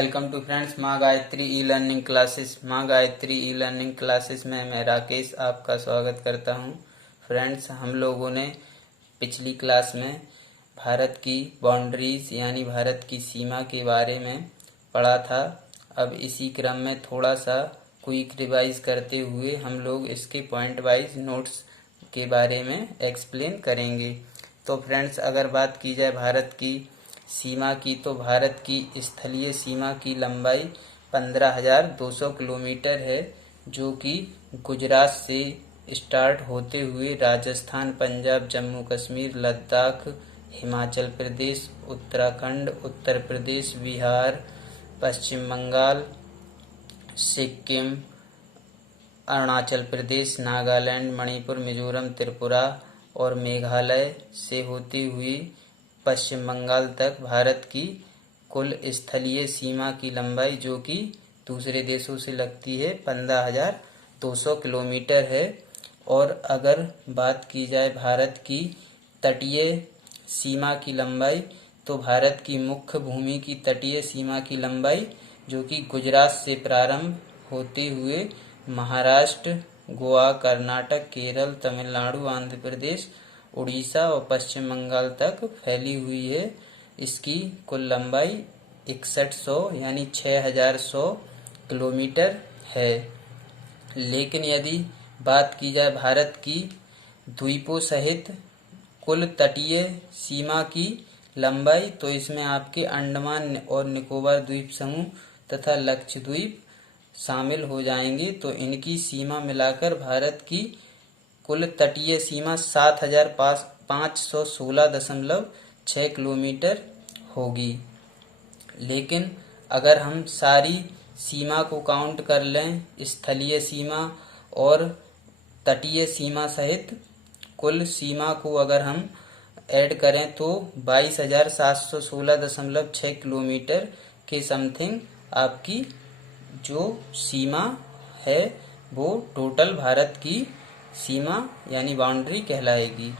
Welcome to friends माँ Gayatri e learning classes. माँ Gayatri e learning classes में मैं राकेश आपका स्वागत करता हूँ। फ्रेंड्स, हम लोगों ने पिछली क्लास में भारत की बाउंड्रीज यानी भारत की सीमा के बारे में पढ़ा था। अब इसी क्रम में थोड़ा सा क्विक रिवाइज करते हुए हम लोग इसके पॉइंट वाइज नोट्स के बारे में एक्सप्लेन करेंगे। तो फ्रेंड्स, अगर बात की जाए भारत की सीमा की, तो भारत की स्थलीय सीमा की लंबाई 15,200 किलोमीटर है, जो कि गुजरात से स्टार्ट होते हुए राजस्थान, पंजाब, जम्मू कश्मीर, लद्दाख, हिमाचल प्रदेश, उत्तराखंड, उत्तर प्रदेश, बिहार, पश्चिम बंगाल, सिक्किम, अरुणाचल प्रदेश, नागालैंड, मणिपुर, मिजोरम, त्रिपुरा और मेघालय से होती हुई पश्चिम बंगाल तक भारत की कुल स्थलीय सीमा की लंबाई, जो कि दूसरे देशों से लगती है, 15,200 किलोमीटर है। और अगर बात की जाए भारत की तटीय सीमा की लंबाई, तो भारत की मुख्य भूमि की तटीय सीमा की लंबाई, जो कि गुजरात से प्रारंभ होते हुए महाराष्ट्र, गोवा, कर्नाटक, केरल, तमिलनाडु, आंध्र प्रदेश, उड़ीसा और पश्चिम बंगाल तक फैली हुई है। इसकी कुल लंबाई 6100 यानी 6100 किलोमीटर है। लेकिन यदि बात की जाए भारत की द्वीपों सहित कुल तटीय सीमा की लंबाई, तो इसमें आपके अंडमान और निकोबार द्वीप समूह तथा लक्षद्वीप शामिल हो जाएंगे। तो इनकी सीमा मिलाकर भारत की कुल तटीय सीमा 7,516.6 किलोमीटर होगी। लेकिन अगर हम सारी सीमा को काउंट कर लें, स्थलीय सीमा और तटीय सीमा सहित कुल सीमा को अगर हम ऐड करें, तो 22,716.6 किलोमीटर के समथिंग आपकी जो सीमा है वो टोटल भारत की सीमा यानी बाउंड्री कहलाएगी।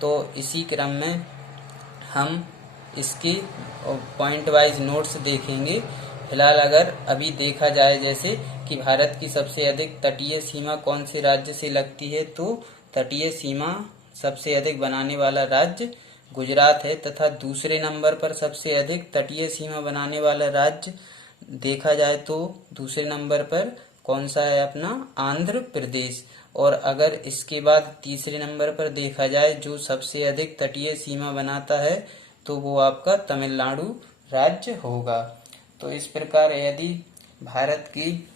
तो इसी क्रम में हम इसके पॉइंट वाइज नोट्स देखेंगे। फिलहाल अगर अभी देखा जाए जैसे कि भारत की सबसे अधिक तटीय सीमा कौन से राज्य से लगती है, तो तटीय सीमा सबसे अधिक बनाने वाला राज्य गुजरात है, तथा दूसरे नंबर पर सबसे अधिक तटीय सीमा बनाने वाला राज्य देखा जाए तो दूसरे नंबर पर कौन सा है, अपना आंध्र प्रदेश। और अगर इसके बाद तीसरे नंबर पर देखा जाए जो सबसे अधिक तटीय सीमा बनाता है, तो वो आपका तमिलनाडु राज्य होगा। तो इस प्रकार यदि भारत की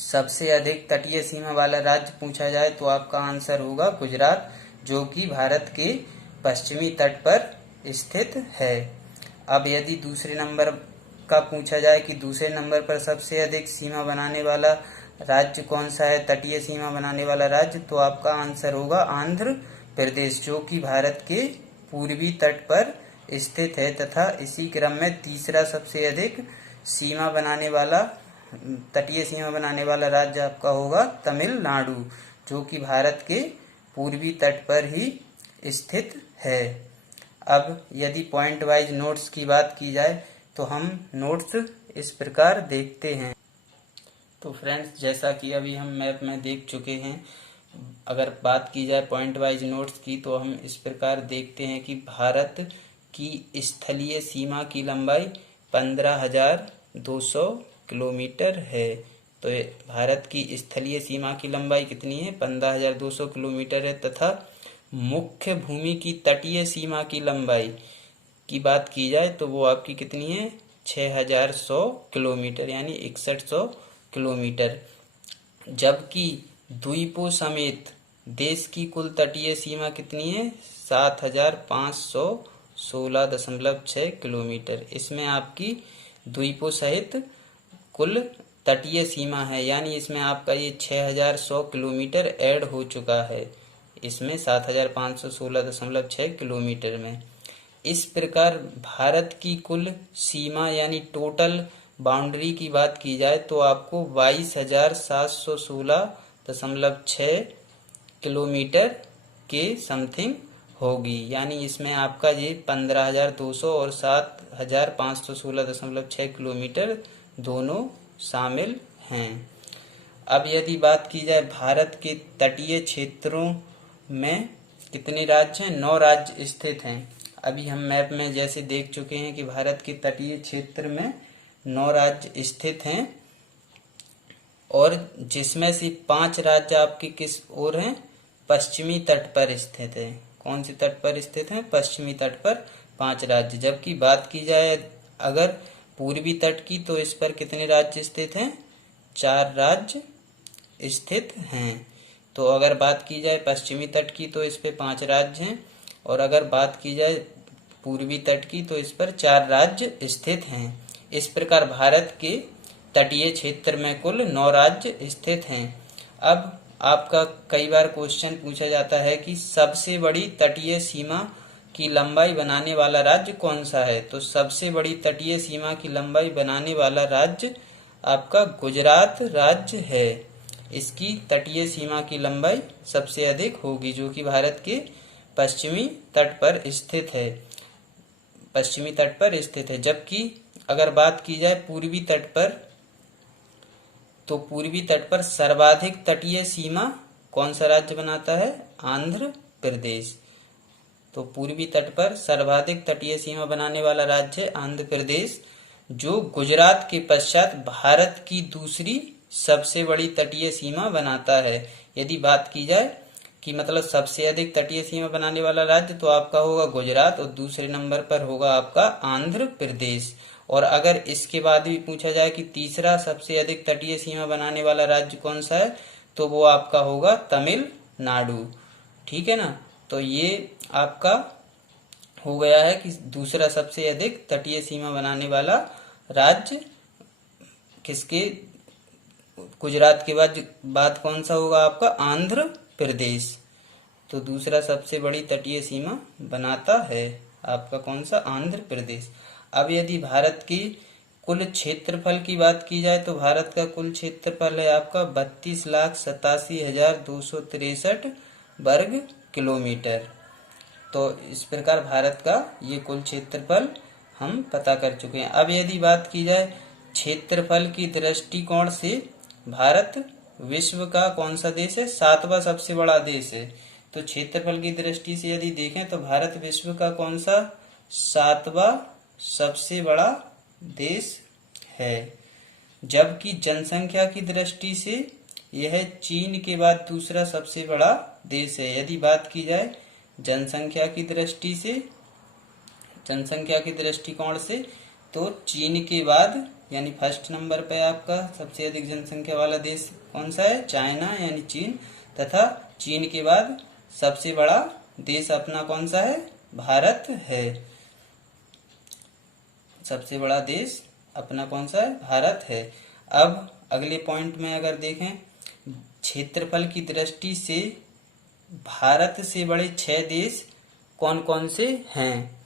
सबसे अधिक तटीय सीमा वाला राज्य पूछा जाए, तो आपका आंसर होगा गुजरात, जो कि भारत के पश्चिमी तट पर स्थित है। अब यदि दूसरे नंबर का पूछा जाए कि दूसरे नंबर पर सबसे अधिक सीमा बनाने वाला राज्य कौन सा है, तटीय सीमा बनाने वाला राज्य, तो आपका आंसर होगा आंध्र प्रदेश, जो कि भारत के पूर्वी तट पर स्थित है। तथा इसी क्रम में तीसरा सबसे अधिक सीमा बनाने वाला तटीय सीमा बनाने वाला राज्य आपका होगा तमिलनाडु, जो कि भारत के पूर्वी तट पर ही स्थित है। अब यदि पॉइंट वाइज नोट्स की बात की जाए, तो हम नोट्स इस प्रकार देखते हैं। तो फ्रेंड्स, जैसा कि अभी हम मैप में देख चुके हैं, अगर बात की जाए पॉइंट वाइज नोट्स की, तो हम इस प्रकार देखते हैं कि भारत की स्थलीय सीमा की लंबाई 15,200 किलोमीटर है। तो भारत की स्थलीय सीमा की लंबाई कितनी है, 15,200 किलोमीटर है। तथा मुख्य भूमि की तटीय सीमा की लंबाई की बात की जाए, तो वो आपकी कितनी है, 6,100 किलोमीटर यानी 6100 किलोमीटर। जबकि द्वीपों समेत देश की कुल तटीय सीमा कितनी है, 7,516.6 किलोमीटर। इसमें आपकी द्वीपों सहित कुल तटीय सीमा है, यानी इसमें आपका ये 6,100 किलोमीटर ऐड हो चुका है, इसमें 7,516.6 किलोमीटर में। इस प्रकार भारत की कुल सीमा यानी टोटल बाउंड्री की बात की जाए, तो आपको 22,716.6 किलोमीटर के समथिंग होगी। यानी इसमें आपका ये 15,200 और 7,516.6 किलोमीटर दोनों शामिल हैं। अब यदि बात की जाए भारत के तटीय क्षेत्रों में कितने राज्य हैं? 9 राज्य स्थित हैं। अभी हम मैप में जैसे देख चुके हैं कि भारत के तटीय क्षेत्र में 9 राज्य स्थित हैं और जिसमें से 5 राज्य आपके किस ओर हैं? पश्चिमी तट पर स्थित है। कौन से तट पर स्थित हैं? पश्चिमी तट पर 5 राज्य। जबकि बात की जाए अगर पूर्वी तट की तो इस पर कितने राज्य स्थित हैं? 4 राज्य स्थित हैं। तो अगर बात की जाए पश्चिमी तट की तो इस पे 5 राज्य हैं और अगर बात की जाए पूर्वी तट की तो इस पर 4 राज्य स्थित हैं। इस प्रकार भारत के तटीय क्षेत्र में कुल 9 राज्य स्थित हैं। अब आपका कई बार क्वेश्चन पूछा जाता है कि सबसे बड़ी तटीय सीमा की लंबाई बनाने वाला राज्य कौन सा है? तो सबसे बड़ी तटीय सीमा की लंबाई बनाने वाला राज्य आपका गुजरात राज्य है। इसकी तटीय सीमा की लंबाई सबसे अधिक होगी, जो कि भारत के पश्चिमी तट पर स्थित है। पश्चिमी तट पर स्थित है। जबकि अगर बात की जाए पूर्वी तट पर, तो पूर्वी तट पर सर्वाधिक तटीय सीमा कौन सा राज्य बनाता है? आंध्र प्रदेश। तो पूर्वी तट पर सर्वाधिक तटीय सीमा बनाने वाला राज्य है आंध्र प्रदेश, जो गुजरात के पश्चात भारत की दूसरी सबसे बड़ी तटीय सीमा बनाता है। यदि बात की जाए कि मतलब सबसे अधिक तटीय सीमा बनाने वाला राज्य तो आपका होगा गुजरात और दूसरे नंबर पर होगा आपका आंध्र प्रदेश। और अगर इसके बाद भी पूछा जाए कि तीसरा सबसे अधिक तटीय सीमा बनाने वाला राज्य कौन सा है, तो वो आपका होगा तमिलनाडु। ठीक है ना। तो ये आपका हो गया है कि दूसरा सबसे अधिक तटीय सीमा बनाने वाला राज्य किसके, गुजरात के बाद कौन सा होगा आपका? आंध्र प्रदेश। तो दूसरा सबसे बड़ी तटीय सीमा बनाता है आपका कौन सा? आंध्र प्रदेश। अब यदि भारत की कुल क्षेत्रफल की बात की जाए तो भारत का कुल क्षेत्रफल है आपका 32,87,263 वर्ग किलोमीटर। तो इस प्रकार भारत का ये कुल क्षेत्रफल हम पता कर चुके हैं। अब यदि बात की जाए क्षेत्रफल की दृष्टिकोण से भारत विश्व का कौन सा देश है? 7वां सबसे बड़ा देश है। तो क्षेत्रफल की दृष्टि से यदि देखें तो भारत विश्व का कौन सा? 7वां सबसे बड़ा देश है। जबकि जनसंख्या की दृष्टि से यह चीन के बाद दूसरा सबसे बड़ा देश है। यदि बात की जाए जनसंख्या की दृष्टि से, जनसंख्या के दृष्टिकोण से, तो चीन के बाद यानी फर्स्ट नंबर पे आपका सबसे अधिक जनसंख्या वाला देश कौन सा है? चाइना यानी चीन। तथा चीन के बाद सबसे बड़ा देश अपना कौन सा है? भारत है। सबसे बड़ा देश अपना कौन सा है? भारत है। अब अगले पॉइंट में अगर देखें क्षेत्रफल की दृष्टि से भारत से बड़े 6 देश कौन कौन से हैं?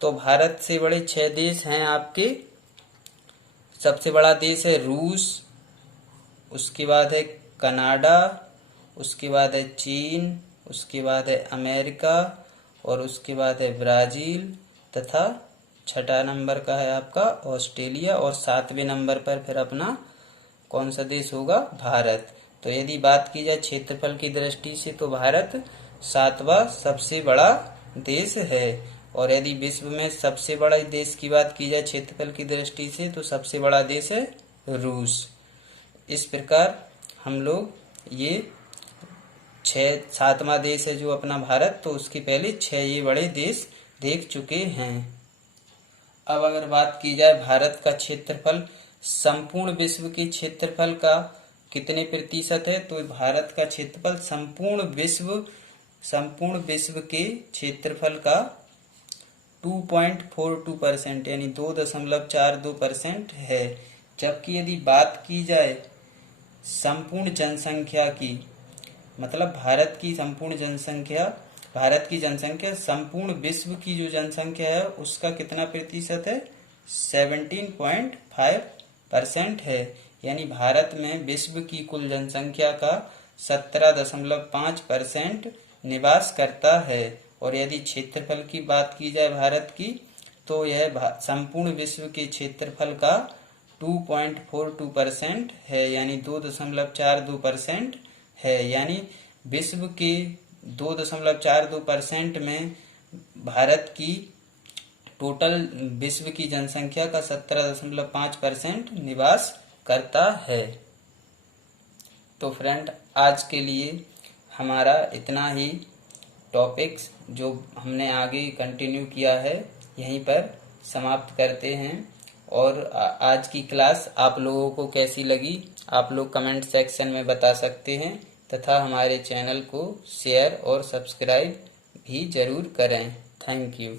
तो भारत से बड़े 6 देश हैं आपके। सबसे बड़ा देश है रूस, उसके बाद है कनाडा, उसके बाद है चीन, उसके बाद है अमेरिका और उसके बाद है ब्राजील तथा 6ठा नंबर का है आपका ऑस्ट्रेलिया और 7वें नंबर पर फिर अपना कौन सा देश होगा? भारत। तो यदि बात की जाए क्षेत्रफल की दृष्टि से तो भारत 7वां सबसे बड़ा देश है। और यदि विश्व में सबसे बड़ा देश की बात की जाए क्षेत्रफल की दृष्टि से तो सबसे बड़ा देश है रूस। इस प्रकार हम लोग ये 7वां देश है जो अपना भारत, तो उसके पहले 6 ये बड़े देश देख चुके हैं। अब अगर बात की जाए भारत का क्षेत्रफल संपूर्ण विश्व के क्षेत्रफल का कितने प्रतिशत है, तो भारत का क्षेत्रफल संपूर्ण विश्व के क्षेत्रफल का 2.42% यानी 2.42% है। जबकि यदि बात की जाए संपूर्ण जनसंख्या की, मतलब भारत की जनसंख्या संपूर्ण विश्व की जो जनसंख्या है उसका कितना प्रतिशत है? 17.5% है। यानी भारत में विश्व की कुल जनसंख्या का 17.5% निवास करता है और यदि क्षेत्रफल की बात की जाए भारत की, तो यह संपूर्ण विश्व के क्षेत्रफल का 2.42% है, यानी 2.42% है। यानी विश्व के 2.42% में भारत की टोटल विश्व की जनसंख्या का 17.5% निवास करता है। तो फ्रेंड, आज के लिए हमारा इतना ही टॉपिक्स जो हमने आगे कंटिन्यू किया है यहीं पर समाप्त करते हैं। और आज की क्लास आप लोगों को कैसी लगी आप लोग कमेंट सेक्शन में बता सकते हैं, तथा हमारे चैनल को शेयर और सब्सक्राइब भी जरूर करें। Thank you.